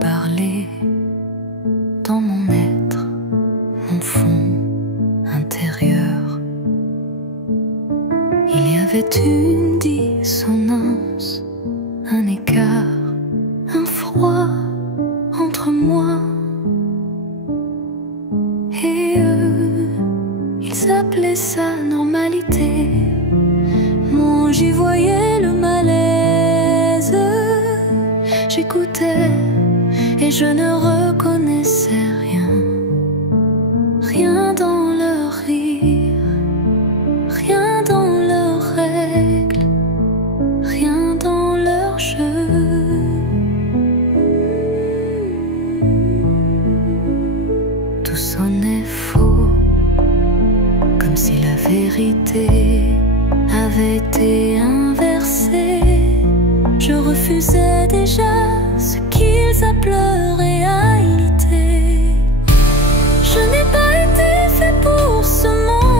parler dans mon être, mon fond intérieur. Il y avait une dissonance, un écart, un froid entre moi et eux. Ils appelaient ça normalité. Moi j'y voyais le malaise. J'écoutais et je ne reconnaissais rien. Rien dans leur rire, rien dans leurs règles, rien dans leur jeu. Tout sonnait faux, comme si la vérité avait été inversée. Je refusais déjà ce qu'ils appellent réalité. Je n'ai pas été fait pour ce monde,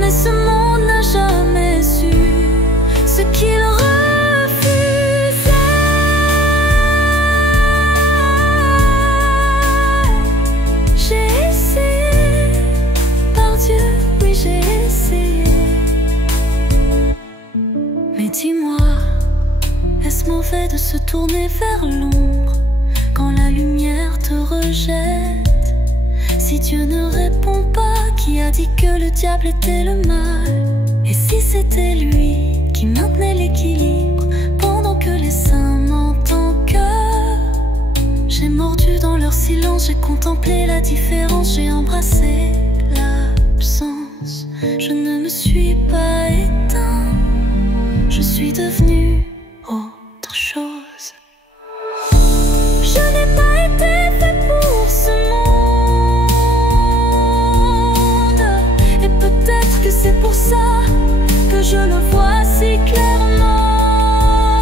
mais ce monde n'a jamais su ce qu'il refusait. J'ai essayé, par Dieu, oui j'ai essayé. Mais dis-moi, est-ce mauvais de se tourner vers l'ombre quand la lumière te rejette? Si Dieu ne répond pas, qui a dit que le diable était le mal? Et si c'était lui qui maintenait l'équilibre pendant que les saints mentent en cœur? J'ai mordu dans leur silence, j'ai contemplé la différence, j'ai embrassé l'absence. Je ne me suis pas éteint, je suis devenu autre chose. Je n'ai pas été fait pour ce monde, et peut-être que c'est pour ça que je le vois si clairement.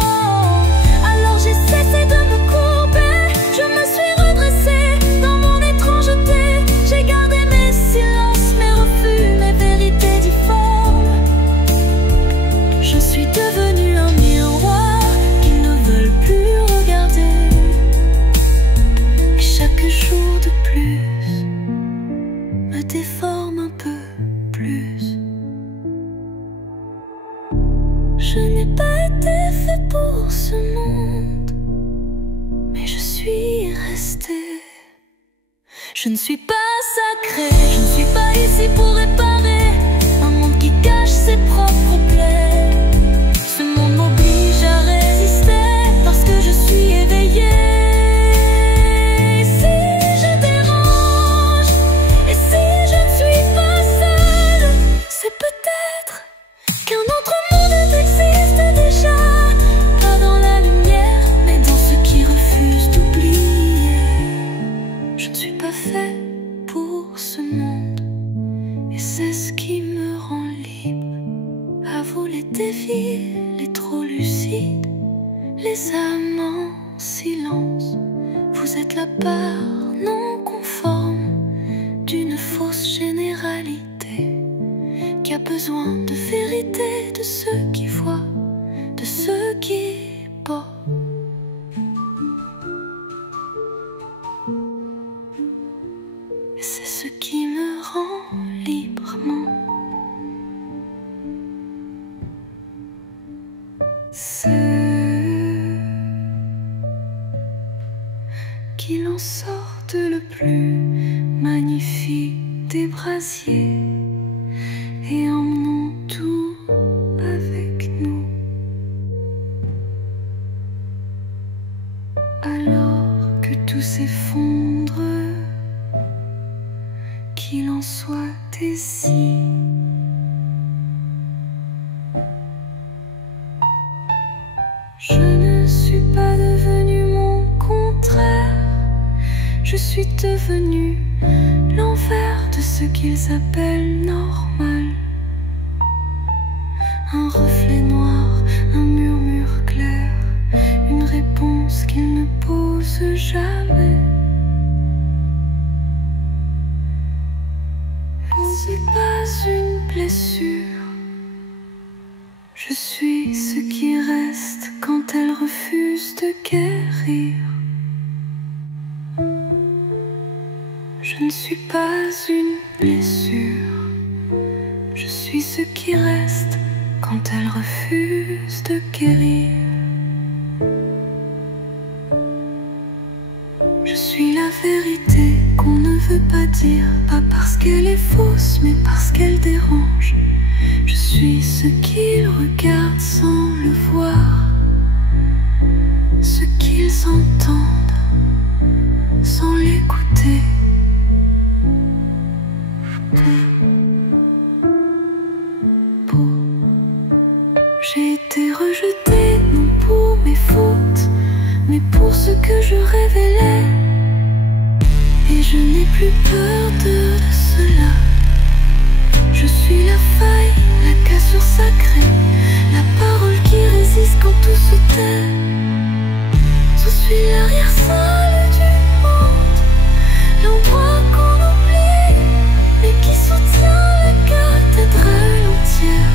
Alors j'ai cessé de me courber, je me suis redressée dans mon étrangeté. J'ai gardé mes silences, mes refus, mes vérités difformes. Je suis devenue un miroir qu'ils ne veulent plus regarder. Et chaque jour de plus me déforme un peu plus. Je n'ai pas été fait pour ce monde, mais je suis restée. Je ne suis pas sacrée, je ne suis pas ici pour réparer un monde qui cache ses propres plaies. Ce monde m'oblige à résister parce que je suis éveillée. Et si je dérange, et si je ne suis pas seule, c'est peut-être qu'un autre monde existe déjà. Pas dans la lumière, mais dans ceux qui refusent d'oublier. Je ne suis pas fait pour ce monde, et c'est ce qui me rend libre. À vous les déviés, les trop lucides, les âmes en silence. Vous êtes la part non conforme d'une fausse généralité qui a besoin de vérité, de ceux qui voient, de ceux qui portent. Et c'est ce qui me rend librement. Ceux qu'il en sorte le plus magnifique des brasiers et emmenons tout avec nous. Alors que tout s'effondre, qu'il en soit ainsi. Je ne suis pas devenu mon contraire, je suis devenu l'envers de ce qu'ils appellent normal. Un reflet noir, un murmure clair, une réponse qu'ils ne posent jamais. Je ne suis pas une blessure, je suis ce qui reste quand périr. Je suis la vérité qu'on ne veut pas dire, pas parce qu'elle est fausse, mais parce qu'elle dérange. Je suis ce qu'ils regardent sans le voir, ce qu'ils entendent sans l'écouter. J'ai été rejetée, non pour mes fautes, mais pour ce que je révélais. Et je n'ai plus peur de cela. Je suis la faille, la cassure sacrée, la parole qui résiste quand tout se tait. Je suis l'arrière-salle du monde, l'endroit qu'on oublie, mais qui soutient la cathédrale entière.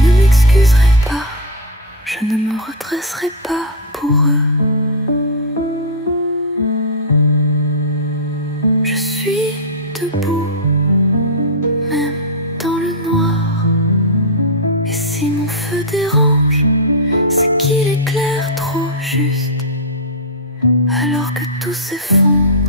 Je ne m'excuserai pas, je ne me redresserai pas pour eux. Je suis debout, même dans le noir. Et si mon feu dérange, c'est qu'il éclaire trop juste, alors que tout s'effondre.